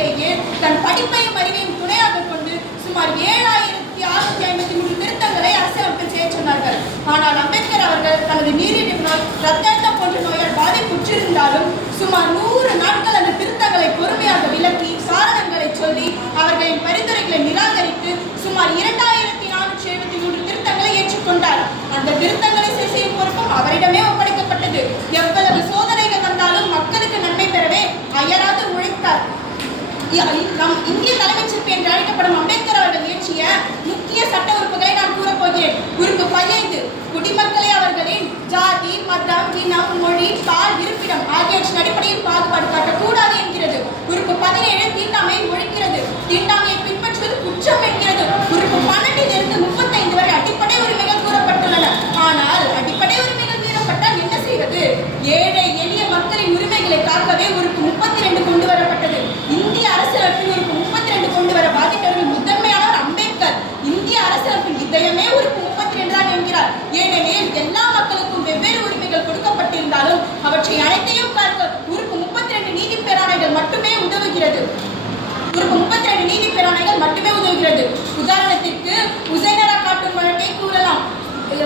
காலத்திலேயே தன் படிப்பையும் அறிவையும் துணையாக கொண்டு சுமார் ஏழாயிரத்தி அறுநூத்தி ஐம்பத்தி மூன்று திருத்தங்களை அரசியலமைப்பில் செய்ய சொன்னார்கள். ஆனால் அம்பேத்கர் அவர்கள் தனது நீரிழிவு நோய் ரத்த போன்ற நோயால் பாதிப்புற்றிருந்தாலும் சுமார் நூறு நாட்கள் அந்த திருத்தங்களை பொறுமையாக விளக்கி சாரணங்களை சொல்லி அவர்களின் பரிந்துரைகளை நிராகரித்து சுமார் இரண்டாயிரத்தி நானூற்றி எழுபத்தி மூன்று திருத்தங்களை ஏற்றுக்கொண்டார். அந்த திருத்தங்களை சரி செய்யும் பொறுப்பும் அவரிடமே இந்திய தலைமைச் சிற்பி என்று அழைக்கப்படும் அம்பேத்கர் அவர்கள் இயற்றிய முக்கிய சட்ட உறுப்புகளை நான் கூறப்போகிறேன். உறுப்பு பதினைந்து குடிமக்களை அவர்களின் ஜாதி மதம் இனம் மொழி பால் இருப்பிடம் ஆகியவற்றின் அடிப்படையில் பாகுபாடு காட்டக்கூடாது என்கிறது. உறுப்பு பதினேழு தீண்டாமையை ஒழிக்கிறது. தீண்டாமையை பின்பற்றுவது குற்றம் என்கிறது. உறுப்பு பன்னெண்டில் இருந்து முப்பத்தைந்து வரை அடிப்படை உரிமைகள் கூறப்பட்டுள்ளன. ஆனால் அடிப்படை உரிமைகள் மீறப்பட்டால் என்ன செய்வது? ஏழை எளிய மக்களின் உரிமைகளை காக்கவே ஒரு முப்பத்தி ரெண்டு கொண்டு வரப்பட்டது இந்திய அரசியலமைப்பில் உறுப்பு முப்பத்தி ரெண்டு கொண்டு வர பாதித்தவர்கள் முதன்மையானவர் அம்பேத்கர் இந்திய அரசியலமைப்பின் இதயமே உறுப்பு முப்பத்தி ரெண்டு ஏனெனில் எல்லா மக்களுக்கும் வெவ்வேறு உரிமைகள் கொடுக்கப்பட்டிருந்தாலும் அவற்றை அனைத்தையும் பார்க்க உறுப்பு முப்பத்தி ரெண்டு நீதி பேராணைகள் மட்டுமே உதவுகிறது. உறுப்பு முப்பத்தி ரெண்டு நீதி பேராணைகள் மட்டுமே உதவுகிறது. உதாரணத்திற்கு உசைனரா காட்டும் வழக்கை கூறலாம்.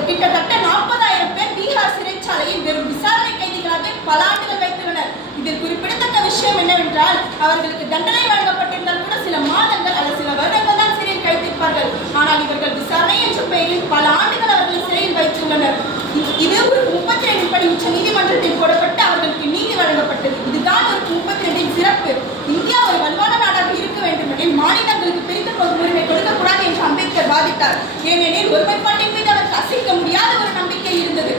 கிட்டத்தட்ட நாற்பதாயிரம் பேர் பீகார் சிறைச்சாலையில் வெறும் விசாரணை கைதிகளாக பல ஆண்டுகள் வைத்துள்ளனர். இதில் குறிப்பிடத்தக்க விஷயம் என்னவென்றால் அவர்களுக்கு தண்டனை வழங்க கூட சில மாதங்கள் அல்லது சில வருடங்கள் தான் சிறையில் கழித்திருப்பார்கள் ஆனால் இவர்கள் விசாரணை என்ற பெயரில் பல ஆண்டுகள் அவர்களை சிறையில் வைத்துள்ளனர் இ- இது ஒரு முப்பத்தி ரெண்டு படி உச்ச நீதிமன்றத்தில் போடப்பட்டு அவர்களுக்கு நீதி வழங்கப்பட்டது இதுதான் ஒரு முப்பத்தி ரெண்டின் சிறப்பு இந்தியா ஒரு வலுவான நாடாக இருக்க வேண்டுமெனில் மாநிலங்களுக்கு பிரித்து போகும் உரிமை கொடுக்கக்கூடாது என்று அம்பேத்கர் வாதிட்டார் ஏனெனில் ஒருமைப்பாட்டின் மீது அவருக்கு அசைக்க முடியாத ஒரு நம்பிக்கை இருந்தது.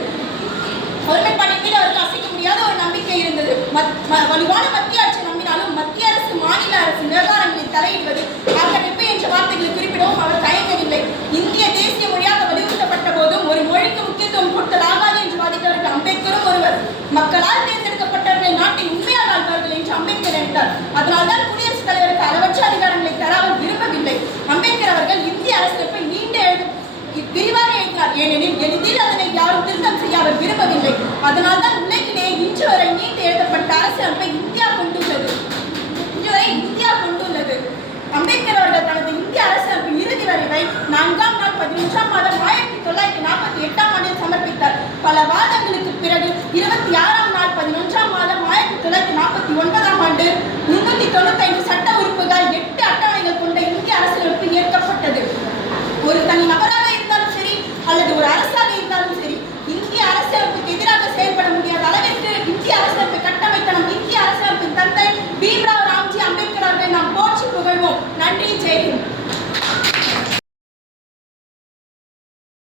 ஒருமைப்பாட்டின் மீது அவருக்கு அசைக்க முடியாத ஒரு நம்பிக்கை இருந்தது. மத்- ம- வலுவான மத்திய ஆட்சி நம்பினாலும் மத்திய அரசு மாநில அரசு விவகாரம் அதனை யாரும் திருத்தம் செய்ய அவர் விரும்பவில்லை. நன்றி ஜெய் ஹிந்த்